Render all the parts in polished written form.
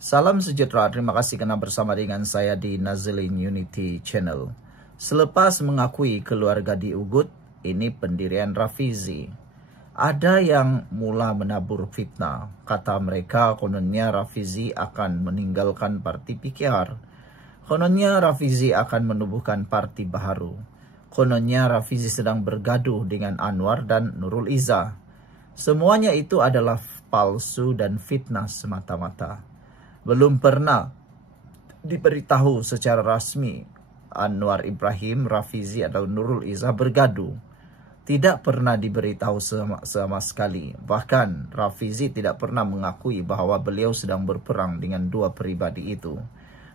Salam sejahtera, terima kasih karena bersama dengan saya di Nazilin Unity Channel. Selepas mengakui keluarga di Ubud, ini pendirian Rafizi. Ada yang mula menabur fitnah. Kata mereka kononnya Rafizi akan meninggalkan parti PKR. Kononnya Rafizi akan menubuhkan parti baru. Kononnya Rafizi sedang bergaduh dengan Anwar dan Nurul Izzah. Semuanya itu adalah palsu dan fitnah semata-mata. Belum pernah diberitahu secara rasmi Anwar Ibrahim, Rafizi atau Nurul Izzah bergaduh. Tidak pernah diberitahu sama sekali. Bahkan Rafizi tidak pernah mengakui bahwa beliau sedang berperang dengan dua pribadi itu.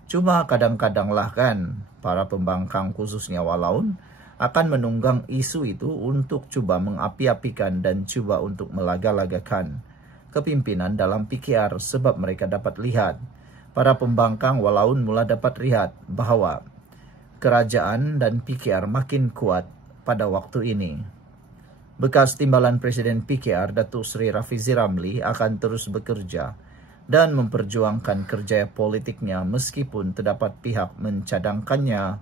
Cuma kadang-kadanglah kan para pembangkang khususnya Walaun akan menunggang isu itu untuk coba mengapi-apikan dan coba untuk melaga-lagakan kepimpinan dalam PKR, sebab mereka dapat lihat, para pembangkang Walaun mula dapat lihat bahwa kerajaan dan PKR makin kuat pada waktu ini. Bekas timbalan Presiden PKR, Datuk Seri Rafizi Ramli akan terus bekerja dan memperjuangkan kerja politiknya meskipun terdapat pihak mencadangkannya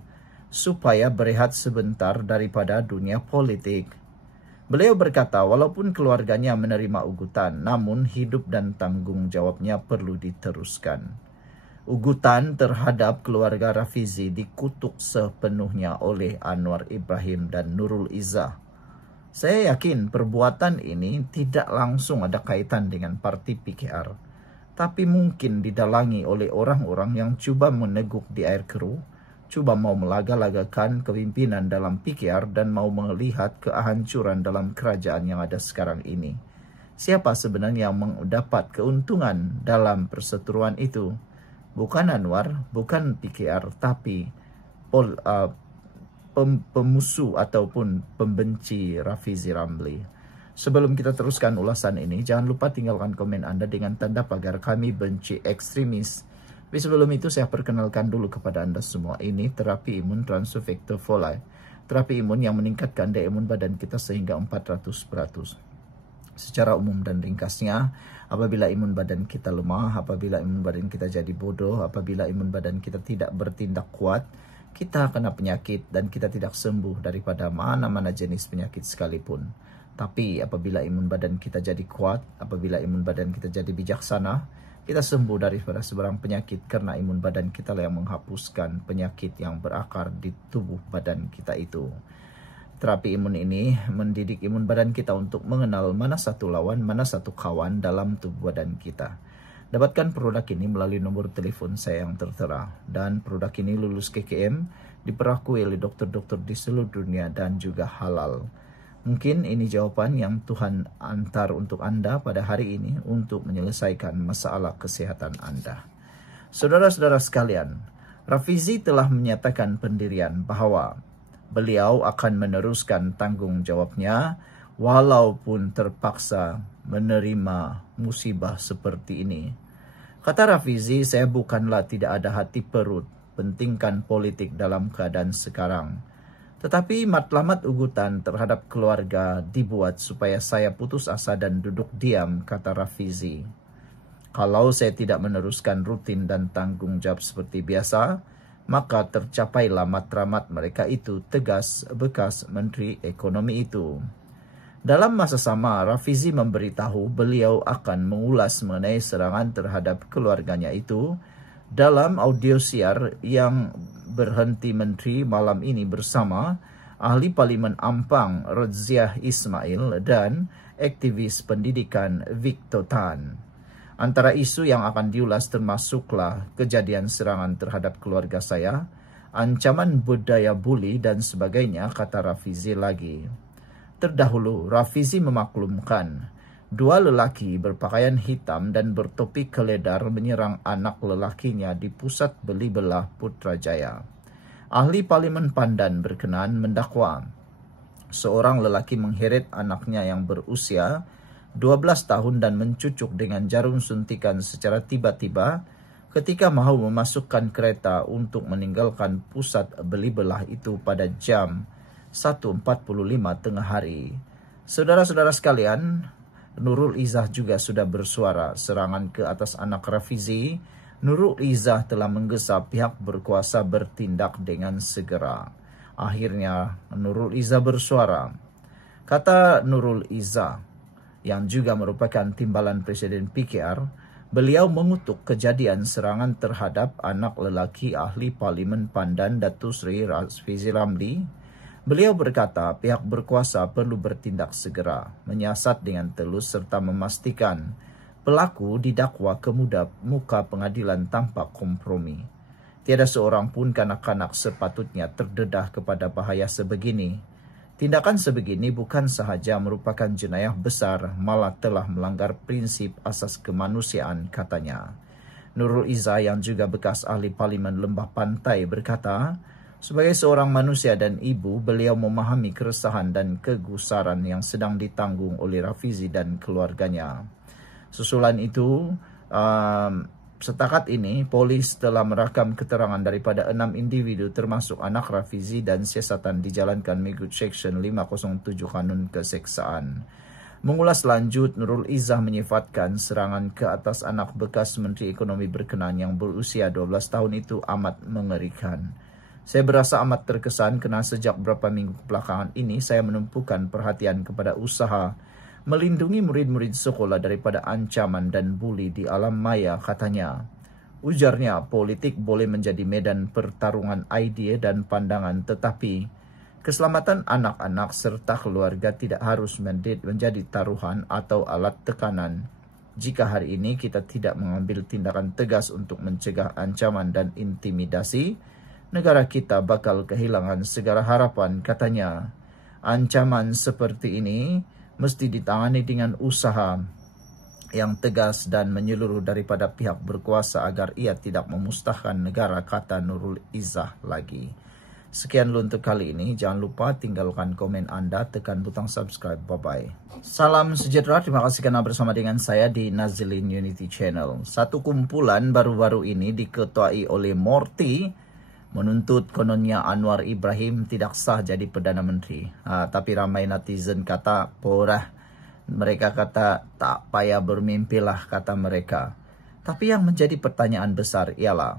supaya berehat sebentar daripada dunia politik. Beliau berkata walaupun keluarganya menerima ugutan, namun hidup dan tanggung jawabnya perlu diteruskan. Ugutan terhadap keluarga Rafizi dikutuk sepenuhnya oleh Anwar Ibrahim dan Nurul Izzah. Saya yakin perbuatan ini tidak langsung ada kaitan dengan parti PKR, tapi mungkin didalangi oleh orang-orang yang coba meneguk di air keruh, coba mau melaga-lagakan kepimpinan dalam PKR dan mau melihat kehancuran dalam kerajaan yang ada sekarang ini. Siapa sebenarnya yang mendapat keuntungan dalam perseteruan itu? Bukan Anwar, bukan PKR, tapi pemusuh ataupun pembenci Rafizi Ramli. Sebelum kita teruskan ulasan ini, jangan lupa tinggalkan komen Anda dengan tanda pagar kami benci ekstremis. Tapi sebelum itu saya perkenalkan dulu kepada Anda semua, ini terapi imun Transufactor Folai. Terapi imun yang meningkatkan daya imun badan kita sehingga 400%. Secara umum dan ringkasnya, apabila imun badan kita lemah, apabila imun badan kita jadi bodoh, apabila imun badan kita tidak bertindak kuat, kita kena penyakit dan kita tidak sembuh daripada mana-mana jenis penyakit sekalipun. Tapi apabila imun badan kita jadi kuat, apabila imun badan kita jadi bijaksana, kita sembuh daripada sebarang penyakit karena imun badan kita lah yang menghapuskan penyakit yang berakar di tubuh badan kita itu. Terapi imun ini mendidik imun badan kita untuk mengenal mana satu lawan, mana satu kawan dalam tubuh badan kita. Dapatkan produk ini melalui nomor telepon saya yang tertera. Dan produk ini lulus KKM, diperakui oleh dokter-dokter di seluruh dunia dan juga halal. Mungkin ini jawaban yang Tuhan antar untuk Anda pada hari ini untuk menyelesaikan masalah kesehatan Anda. Saudara-saudara sekalian, Rafizi telah menyatakan pendirian bahwa beliau akan meneruskan tanggung jawabnya walaupun terpaksa menerima musibah seperti ini. Kata Rafizi, saya bukanlah tidak ada hati perut, pentingkan politik dalam keadaan sekarang. Tetapi matlamat ugutan terhadap keluarga dibuat supaya saya putus asa dan duduk diam, kata Rafizi. Kalau saya tidak meneruskan rutin dan tanggung jawab seperti biasa, maka tercapailah matlamat mereka itu, tegas bekas Menteri Ekonomi itu. Dalam masa sama, Rafizi memberitahu beliau akan mengulas mengenai serangan terhadap keluarganya itu dalam audio siar yang berhenti menteri malam ini bersama ahli Parlimen Ampang Rodziah Ismail dan aktivis pendidikan Victor Tan. Antara isu yang akan diulas termasuklah kejadian serangan terhadap keluarga saya, ancaman budaya bully dan sebagainya, kata Rafizi lagi. Terdahulu, Rafizi memaklumkan dua lelaki berpakaian hitam dan bertopi keledar menyerang anak lelakinya di pusat beli belah Putrajaya. Ahli Parlimen Pandan berkenan mendakwa seorang lelaki mengheret anaknya yang berusia 12 tahun dan mencucuk dengan jarum suntikan secara tiba-tiba ketika mahu memasukkan kereta untuk meninggalkan pusat beli belah itu pada jam 1.45 tengah hari. Saudara-saudara sekalian, Nurul Izzah juga sudah bersuara serangan ke atas anak Rafizi Nurul Izzah telah menggesa pihak berkuasa bertindak dengan segera. Akhirnya Nurul Izzah bersuara. Kata Nurul Izzah, yang juga merupakan timbalan Presiden PKR, beliau mengutuk kejadian serangan terhadap anak lelaki ahli Parlimen Pandan Datuk Seri Rafizi Ramli. Beliau berkata pihak berkuasa perlu bertindak segera, menyiasat dengan telus serta memastikan pelaku didakwa ke muka pengadilan tanpa kompromi. Tiada seorang pun kanak-kanak sepatutnya terdedah kepada bahaya sebegini. Tindakan sebegini bukan sahaja merupakan jenayah besar, malah telah melanggar prinsip asas kemanusiaan, katanya. Nurul Izzah yang juga bekas ahli Parlimen Lembah Pantai berkata, sebagai seorang manusia dan ibu, beliau memahami keresahan dan kegusaran yang sedang ditanggung oleh Rafizi dan keluarganya. Susulan itu, setakat ini, polis telah merakam keterangan daripada 6 individu termasuk anak Rafizi dan siasatan dijalankan mengikut Seksyen 507 Kanun Keseksaan. Mengulas lanjut, Nurul Izzah menyifatkan serangan ke atas anak bekas Menteri Ekonomi berkenan yang berusia 12 tahun itu amat mengerikan. Saya berasa amat terkesan kerana sejak beberapa minggu belakangan ini saya menumpukan perhatian kepada usaha melindungi murid-murid sekolah daripada ancaman dan buli di alam maya, katanya. Ujarnya, politik boleh menjadi medan pertarungan idea dan pandangan, tetapi keselamatan anak-anak serta keluarga tidak harus menjadi taruhan atau alat tekanan. Jika hari ini kita tidak mengambil tindakan tegas untuk mencegah ancaman dan intimidasi, negara kita bakal kehilangan segala harapan, katanya. Ancaman seperti ini mesti ditangani dengan usaha yang tegas dan menyeluruh daripada pihak berkuasa agar ia tidak memusnahkan negara, kata Nurul Izzah lagi. Sekian dulu untuk kali ini. Jangan lupa tinggalkan komen anda, tekan butang subscribe. Bye-bye. Salam sejahtera. Terima kasih karena bersama dengan saya di Nazilin Unity Channel. Satu kumpulan baru-baru ini diketuai oleh Morty menuntut kononnya Anwar Ibrahim tidak sah jadi Perdana Menteri. Tapi ramai netizen kata, porah. Mereka kata, tak payah bermimpilah, kata mereka. Tapi yang menjadi pertanyaan besar ialah,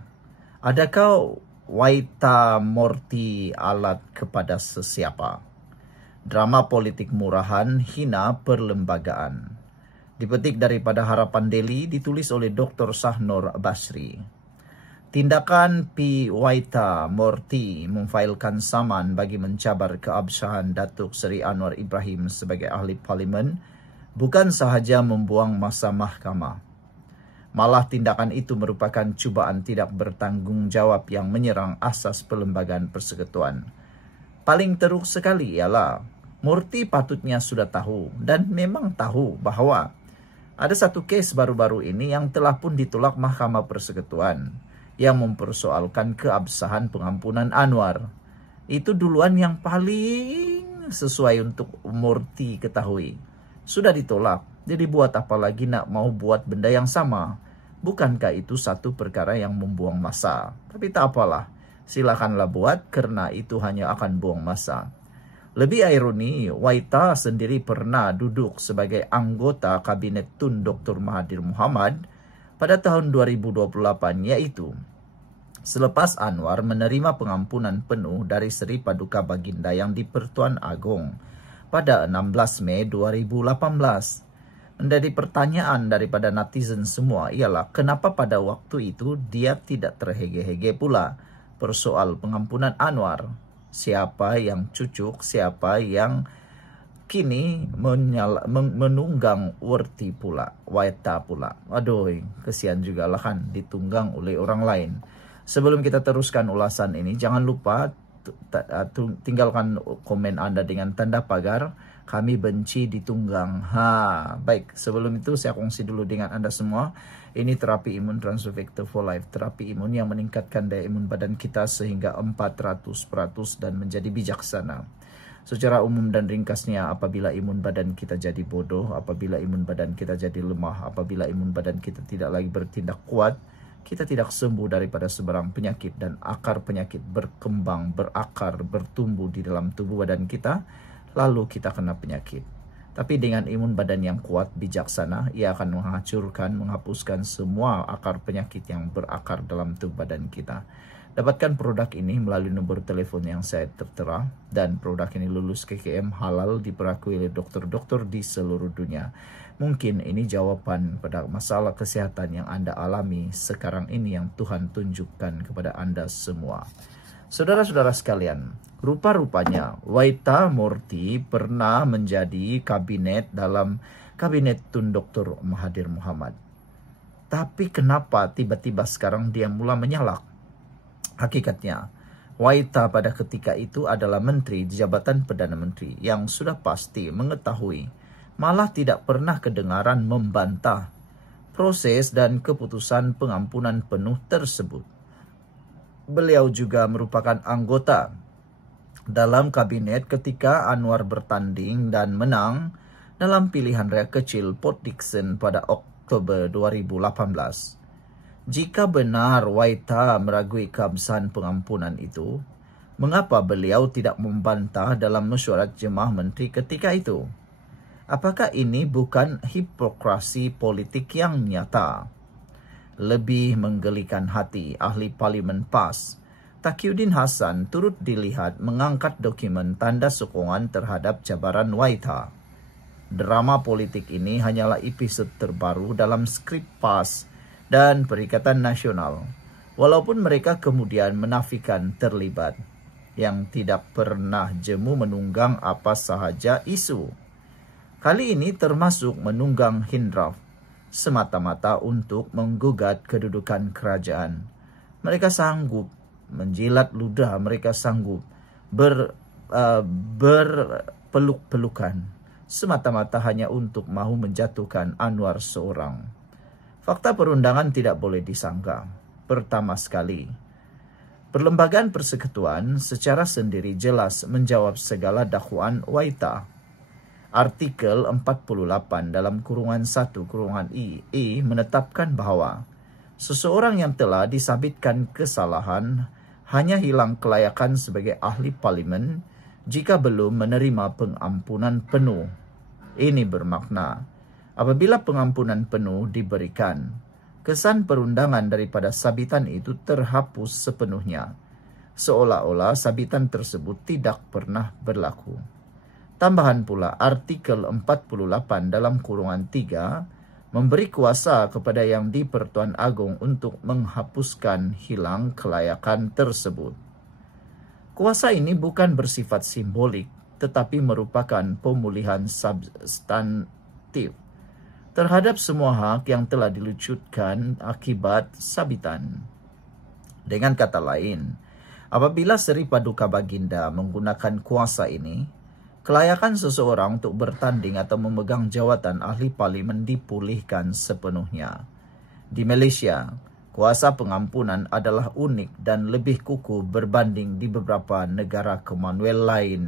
adakah Waita Morty alat kepada sesiapa? Drama politik murahan hina perlembagaan. Dipetik daripada Harapan Daily, ditulis oleh Dr. Sahnor Basri. Tindakan P. Waita Morty memfailkan saman bagi mencabar keabsahan Datuk Seri Anwar Ibrahim sebagai ahli parlimen bukan sahaja membuang masa mahkamah. Malah tindakan itu merupakan cubaan tidak bertanggungjawab yang menyerang asas perlembagaan persekutuan. Paling teruk sekali ialah Morty patutnya sudah tahu dan memang tahu bahawa ada satu kes baru-baru ini yang telah pun ditolak Mahkamah Persekutuan yang mempersoalkan keabsahan pengampunan Anwar. Itu duluan yang paling sesuai untuk Morty ketahui. Sudah ditolak, jadi buat apa lagi nak mau buat benda yang sama? Bukankah itu satu perkara yang membuang masa? Tapi tak apalah, silakanlah buat kerana itu hanya akan buang masa. Lebih ironi, Waita sendiri pernah duduk sebagai anggota Kabinet Tun Dr. Mahathir Mohamad pada tahun 2028, yaitu selepas Anwar menerima pengampunan penuh dari Seri Paduka Baginda yang di Pertuan Agong pada 16 Mei 2018. Menjadi pertanyaan daripada netizen semua ialah kenapa pada waktu itu dia tidak terhege-hege pula persoal pengampunan Anwar. Siapa yang cucuk, siapa yang kini menunggang Waita pula. Aduh, kesian juga lah kan ditunggang oleh orang lain. Sebelum kita teruskan ulasan ini, jangan lupa tinggalkan komen anda dengan tanda pagar. Kami benci ditunggang. Baik, sebelum itu saya kongsi dulu dengan anda semua. Ini terapi imun Transovector for Life. Terapi imun yang meningkatkan daya imun badan kita sehingga 400% dan menjadi bijaksana. Secara umum dan ringkasnya, apabila imun badan kita jadi bodoh, apabila imun badan kita jadi lemah, apabila imun badan kita tidak lagi bertindak kuat, kita tidak sembuh daripada sebarang penyakit dan akar penyakit berkembang, berakar, bertumbuh di dalam tubuh badan kita, lalu kita kena penyakit. Tapi dengan imun badan yang kuat, bijaksana, ia akan menghapuskan semua akar penyakit yang berakar dalam tubuh badan kita. Dapatkan produk ini melalui nomor telepon yang saya tertera, dan produk ini lulus KKM halal, diperakui oleh dokter-dokter di seluruh dunia. Mungkin ini jawaban pada masalah kesehatan yang Anda alami sekarang ini yang Tuhan tunjukkan kepada Anda semua. Saudara-saudara sekalian, rupa-rupanya Waita Murty pernah menjadi dalam kabinet Tun Dr. Mahathir Mohamad. Tapi kenapa tiba-tiba sekarang dia mulai menyalak? Hakikatnya, Waita pada ketika itu adalah menteri di jabatan Perdana Menteri yang sudah pasti mengetahui, malah tidak pernah kedengaran membantah proses dan keputusan pengampunan penuh tersebut. Beliau juga merupakan anggota dalam kabinet ketika Anwar bertanding dan menang dalam pilihan raya kecil Port Dickson pada Oktober 2018. Jika benar Waita meragui keabsahan pengampunan itu, mengapa beliau tidak membantah dalam mesyuarat jemaah menteri ketika itu? Apakah ini bukan hipokrasi politik yang nyata? Lebih menggelikan hati, ahli parlimen PAS, Taqiyuddin Hasan turut dilihat mengangkat dokumen tanda sokongan terhadap cabaran Waita. Drama politik ini hanyalah episode terbaru dalam skrip PAS dan Perikatan Nasional, walaupun mereka kemudian menafikan terlibat, yang tidak pernah jemu menunggang apa sahaja isu. Kali ini termasuk menunggang Hindraf, semata-mata untuk menggugat kedudukan kerajaan. Mereka sanggup menjilat ludah, mereka sanggup berpeluk-pelukan, semata-mata hanya untuk mahu menjatuhkan Anwar seorang. Fakta perundangan tidak boleh disangka. Pertama sekali, Perlembagaan Persekutuan secara sendiri jelas menjawab segala dakwaan Waita. Artikel 48 dalam kurungan 1 kurungan I menetapkan bahwa seseorang yang telah disabitkan kesalahan hanya hilang kelayakan sebagai ahli parlimen jika belum menerima pengampunan penuh. Ini bermakna, apabila pengampunan penuh diberikan, kesan perundangan daripada sabitan itu terhapus sepenuhnya, seolah-olah sabitan tersebut tidak pernah berlaku. Tambahan pula, artikel 48 dalam kurungan 3 memberi kuasa kepada yang di-Pertuan Agong untuk menghapuskan hilang kelayakan tersebut. Kuasa ini bukan bersifat simbolik, tetapi merupakan pemulihan substantif terhadap semua hak yang telah dilucutkan akibat sabitan. Dengan kata lain, apabila Seri Paduka Baginda menggunakan kuasa ini, kelayakan seseorang untuk bertanding atau memegang jawatan ahli parlimen dipulihkan sepenuhnya. Di Malaysia, kuasa pengampunan adalah unik dan lebih kukuh berbanding di beberapa negara Commonwealth lain.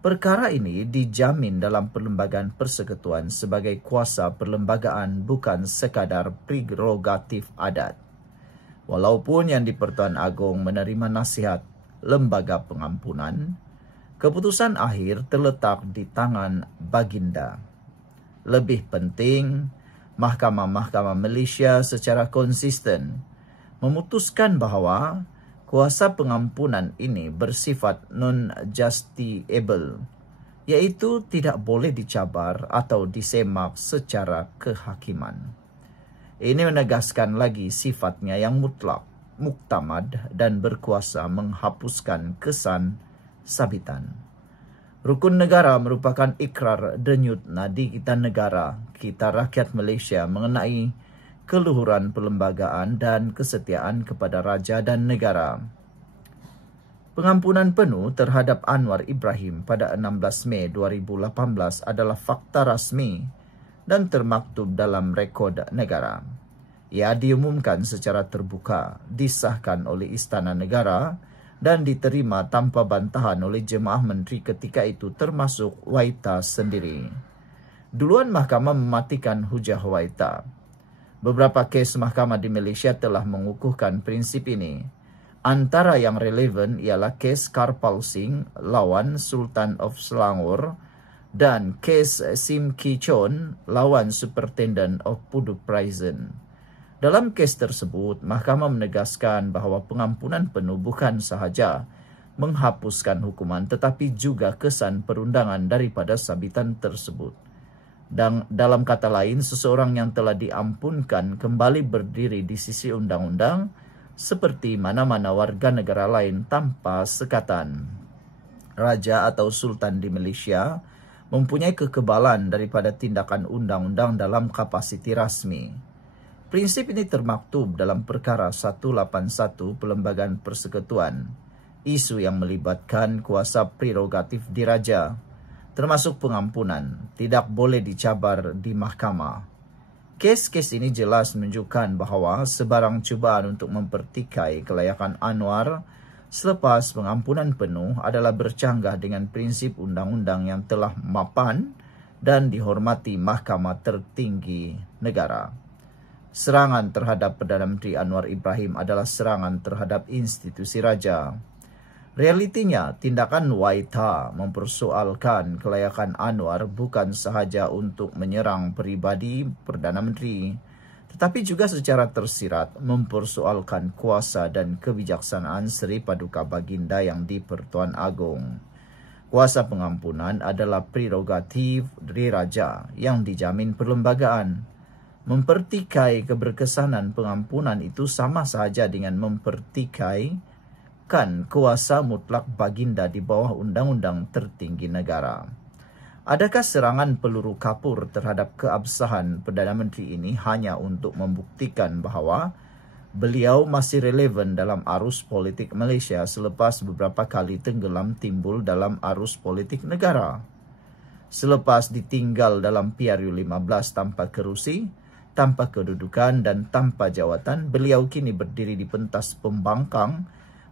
Perkara ini dijamin dalam Perlembagaan Persekutuan sebagai kuasa perlembagaan, bukan sekadar prerogatif adat. Walaupun yang di-Pertuan Agong menerima nasihat lembaga pengampunan, keputusan akhir terletak di tangan Baginda. Lebih penting, mahkamah-mahkamah Malaysia secara konsisten memutuskan bahawa kuasa pengampunan ini bersifat non-justiciable, yaitu tidak boleh dicabar atau disemak secara kehakiman. Ini menegaskan lagi sifatnya yang mutlak, muktamad dan berkuasa menghapuskan kesan sabitan. Rukun negara merupakan ikrar denyut nadi kita negara, kita rakyat Malaysia mengenai keluhuran perlembagaan dan kesetiaan kepada raja dan negara. Pengampunan penuh terhadap Anwar Ibrahim pada 16 Mei 2018 adalah fakta rasmi dan termaktub dalam rekod negara. Ia diumumkan secara terbuka, disahkan oleh Istana Negara dan diterima tanpa bantahan oleh jemaah menteri ketika itu, termasuk Waita sendiri. Duluan mahkamah mematikan hujah Waita. Beberapa kes mahkamah di Malaysia telah mengukuhkan prinsip ini. Antara yang relevan ialah kes Karpal Singh lawan Sultan of Selangor dan kes Sim Ki Chon lawan Superintendent of Puduk Prison. Dalam kes tersebut, mahkamah menegaskan bahawa pengampunan penuh bukan sahaja menghapuskan hukuman tetapi juga kesan perundangan daripada sabitan tersebut. Dan dalam kata lain, seseorang yang telah diampunkan kembali berdiri di sisi undang-undang seperti mana-mana warga negara lain tanpa sekatan. Raja atau Sultan di Malaysia mempunyai kekebalan daripada tindakan undang-undang dalam kapasiti rasmi. Prinsip ini termaktub dalam Perkara 181 Perlembagaan Persekutuan, isu yang melibatkan kuasa prerogatif diraja, termasuk pengampunan, tidak boleh dicabar di mahkamah. Kes-kes ini jelas menunjukkan bahawa sebarang cubaan untuk mempertikai kelayakan Anwar selepas pengampunan penuh adalah bercanggah dengan prinsip undang-undang yang telah mapan dan dihormati mahkamah tertinggi negara. Serangan terhadap Perdana Menteri Anwar Ibrahim adalah serangan terhadap institusi raja. Realitinya, tindakan Waitha mempersoalkan kelayakan Anwar bukan sahaja untuk menyerang peribadi Perdana Menteri, tetapi juga secara tersirat mempersoalkan kuasa dan kebijaksanaan Seri Paduka Baginda yang di-Pertuan Agong. Kuasa pengampunan adalah prerogatif dari raja yang dijamin perlembagaan. Mempertikai keberkesanan pengampunan itu sama sahaja dengan mempertikaikan kuasa mutlak baginda di bawah undang-undang tertinggi negara. Adakah serangan peluru kapur terhadap keabsahan Perdana Menteri ini hanya untuk membuktikan bahawa beliau masih relevan dalam arus politik Malaysia selepas beberapa kali tenggelam timbul dalam arus politik negara? Selepas ditinggal dalam PRU15 tanpa kerusi, tanpa kedudukan dan tanpa jawatan, beliau kini berdiri di pentas pembangkang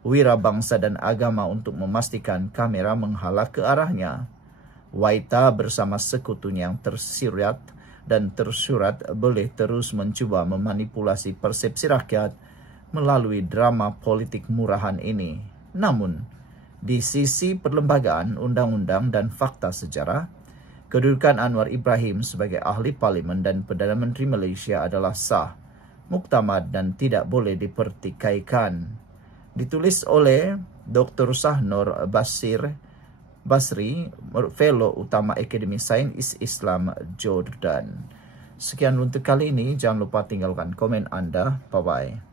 wira bangsa dan agama untuk memastikan kamera menghala ke arahnya. Waitha bersama sekutunya yang tersirat dan tersurat boleh terus mencuba memanipulasi persepsi rakyat melalui drama politik murahan ini. Namun, di sisi perlembagaan, undang-undang dan fakta sejarah, kedudukan Anwar Ibrahim sebagai ahli parlimen dan Perdana Menteri Malaysia adalah sah, muktamad dan tidak boleh dipertikaikan. Ditulis oleh Dr. Sahnur Basri, Fellow Utama Akademi Sains Islam Jordan. Sekian untuk kali ini. Jangan lupa tinggalkan komen Anda. Bye-bye.